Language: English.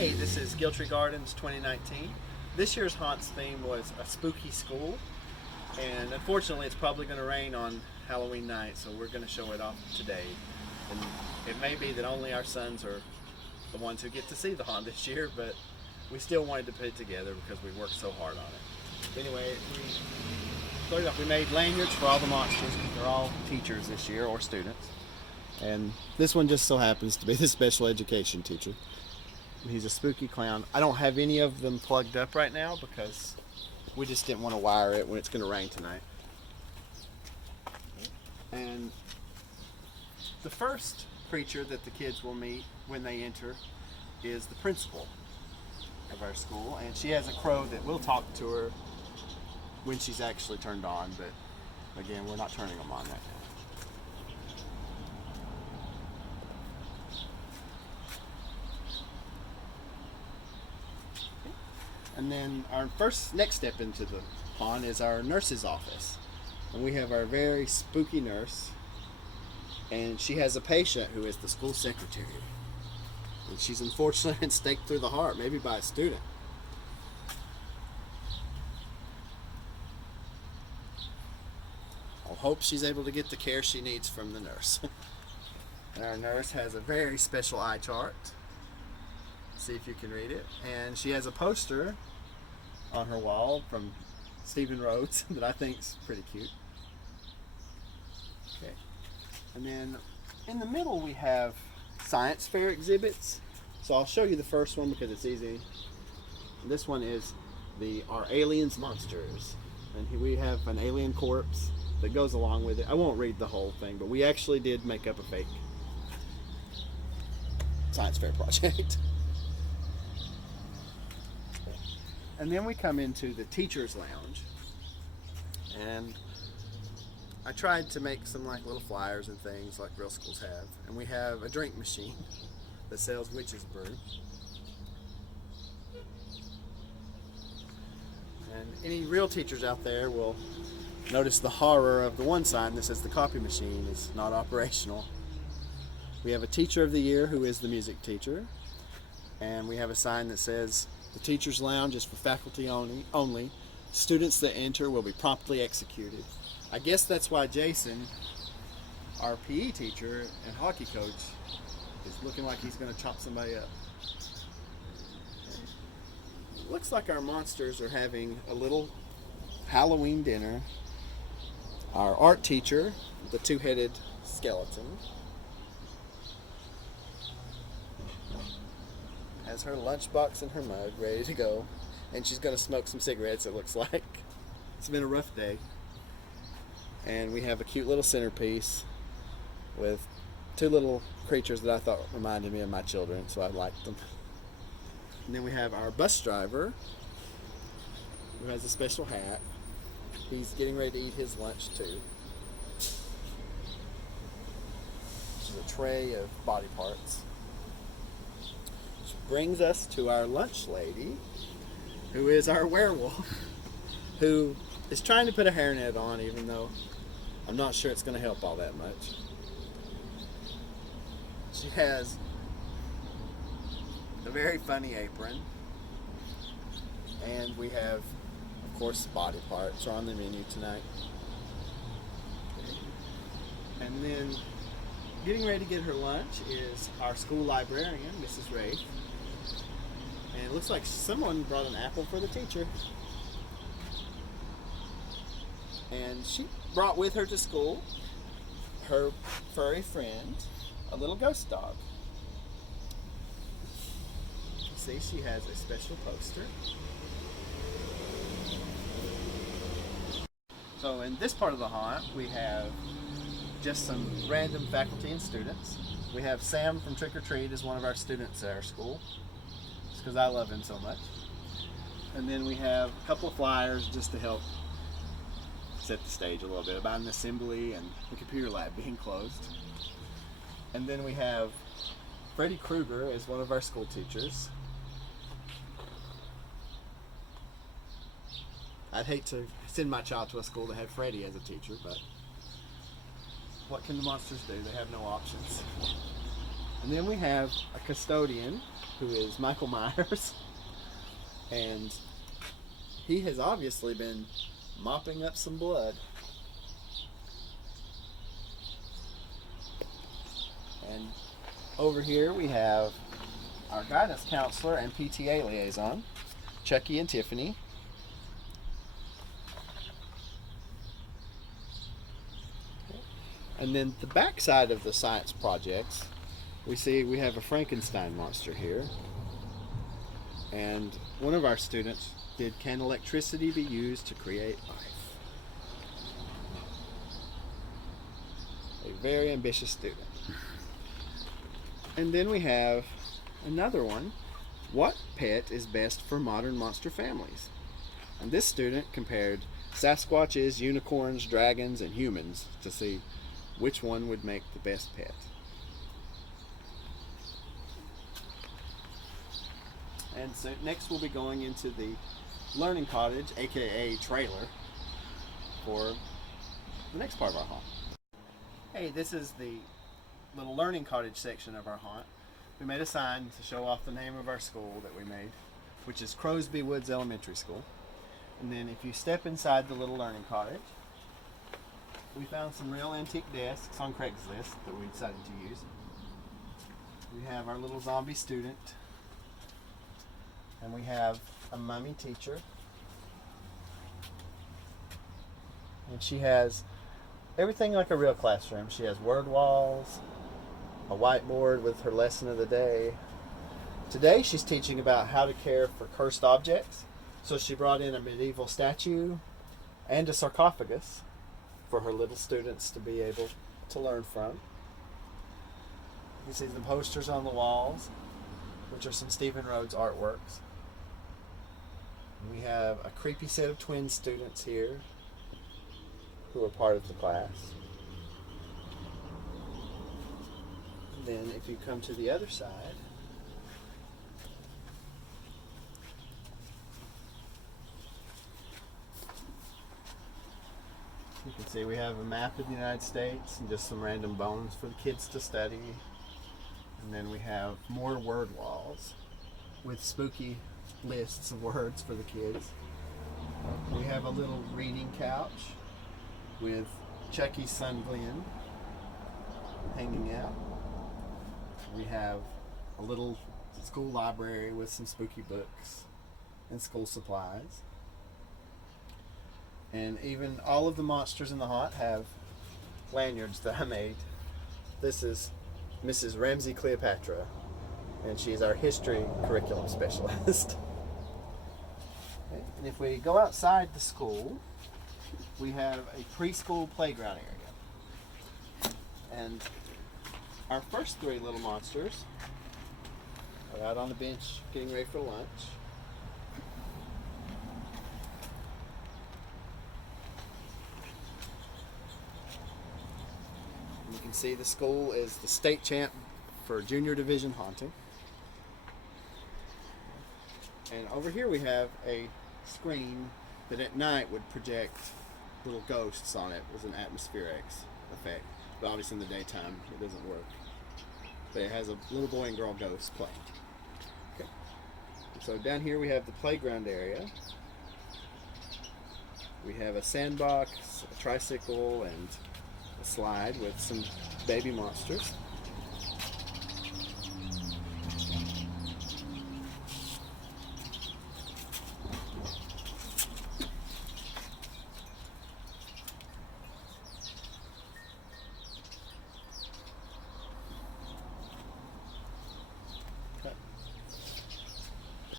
Hey, this is Giltrey Gardens 2019. This year's Haunts theme was a spooky school, and unfortunately it's probably going to rain on Halloween night, so we're going to show it off today. And it may be that only our sons are the ones who get to see the haunt this year, but we still wanted to put it together because we worked so hard on it. Anyway, we made lanyards for all the monsters. They're all teachers this year, or students. And this one just so happens to be the special education teacher. He's a spooky clown. I don't have any of them plugged up right now because we just didn't want to wire it when it's going to rain tonight. And the first creature that the kids will meet when they enter is the principal of our school, and she has a crow that will talk to her when she's actually turned on, but again, we're not turning them on right now. And then our next step into the pond is our nurse's office. And we have our very spooky nurse. And she has a patient who is the school secretary. And she's unfortunately been staked through the heart, maybe by a student. I'll hope she's able to get the care she needs from the nurse. And our nurse has a very special eye chart. See if you can read it. And she has a poster on her wall from Stephen Rhodes that I think is pretty cute. Okay. And then in the middle we have science fair exhibits. So I'll show you the first one because it's easy. This one is our aliens monsters. And here we have an alien corpse that goes along with it. I won't read the whole thing, but we actually did make up a fake science fair project. And then we come into the teacher's lounge, and I tried to make some like little flyers and things like real schools have. And we have a drink machine that sells witch's brew. And any real teachers out there will notice the horror of the one sign that says the copy machine is not operational. We have a teacher of the year who is the music teacher, and we have a sign that says the teacher's lounge is for faculty only. Students that enter will be promptly executed. I guess that's why Jason, our PE teacher and hockey coach, is looking like he's going to chop somebody up. Looks like our monsters are having a little Halloween dinner. Our art teacher, the two-headed skeleton, has her lunchbox and her mug ready to go, and she's going to smoke some cigarettes, it looks like. It's been a rough day. And we have a cute little centerpiece with two little creatures that I thought reminded me of my children, so I liked them. And then we have our bus driver, who has a special hat. He's getting ready to eat his lunch too. This is a tray of body parts. Brings us to our lunch lady, who is our werewolf, who is trying to put a hairnet on, even though I'm not sure it's going to help all that much. She has a very funny apron, and we have, of course, body parts are on the menu tonight. And then getting ready to get her lunch is our school librarian, Mrs. Wraith. And it looks like someone brought an apple for the teacher. And she brought with her to school her furry friend, a little ghost dog. See, she has a special poster. So in this part of the haunt, we have just some random faculty and students. We have Sam from Trick or Treat as one of our students at our school, just because I love him so much. And then we have a couple of flyers just to help set the stage a little bit about an assembly and the computer lab being closed. And then we have Freddy Krueger as one of our school teachers. I'd hate to send my child to a school to have Freddy as a teacher, but what can the monsters do? They have no options. And then we have a custodian who is Michael Myers, and he has obviously been mopping up some blood. And over here we have our guidance counselor and PTA liaison, Chucky and Tiffany. And then the back side of the science projects, we have a Frankenstein monster here. And one of our students did, can electricity be used to create life? A very ambitious student. And then we have another one. What pet is best for modern monster families? And this student compared Sasquatches, unicorns, dragons, and humans to see which one would make the best pet. And so next we'll be going into the learning cottage, aka trailer, for the next part of our haunt. Hey, this is the little learning cottage section of our haunt. We made a sign to show off the name of our school that we made, which is Crosby Woods Elementary School. And then if you step inside the little learning cottage, we found some real antique desks on Craigslist that we decided to use. We have our little zombie student, and we have a mummy teacher, and she has everything like a real classroom. She has word walls, a whiteboard with her lesson of the day. Today she's teaching about how to care for cursed objects, so she brought in a medieval statue and a sarcophagus for her little students to be able to learn from. You can see the posters on the walls, which are some Stephen Rhodes artworks. We have a creepy set of twin students here who are part of the class. And then if you come to the other side, you can see we have a map of the United States and just some random bones for the kids to study. And then we have more word walls with spooky lists of words for the kids. We have a little reading couch with Chucky's son Glenn hanging out. We have a little school library with some spooky books and school supplies. And even all of the monsters in the haunt have lanyards that I made. This is Mrs. Ramsey Cleopatra, and she's our history curriculum specialist. Okay. And if we go outside the school, we have a preschool playground area. And our first three little monsters are out on the bench getting ready for lunch. You can see the school is the state champ for junior division haunting. And over here we have a screen that at night would project little ghosts on it as an atmospheric effect. But obviously in the daytime it doesn't work. But it has a little boy and girl ghost playing. Okay. So down here we have the playground area. We have a sandbox, a tricycle, and a slide with some baby monsters.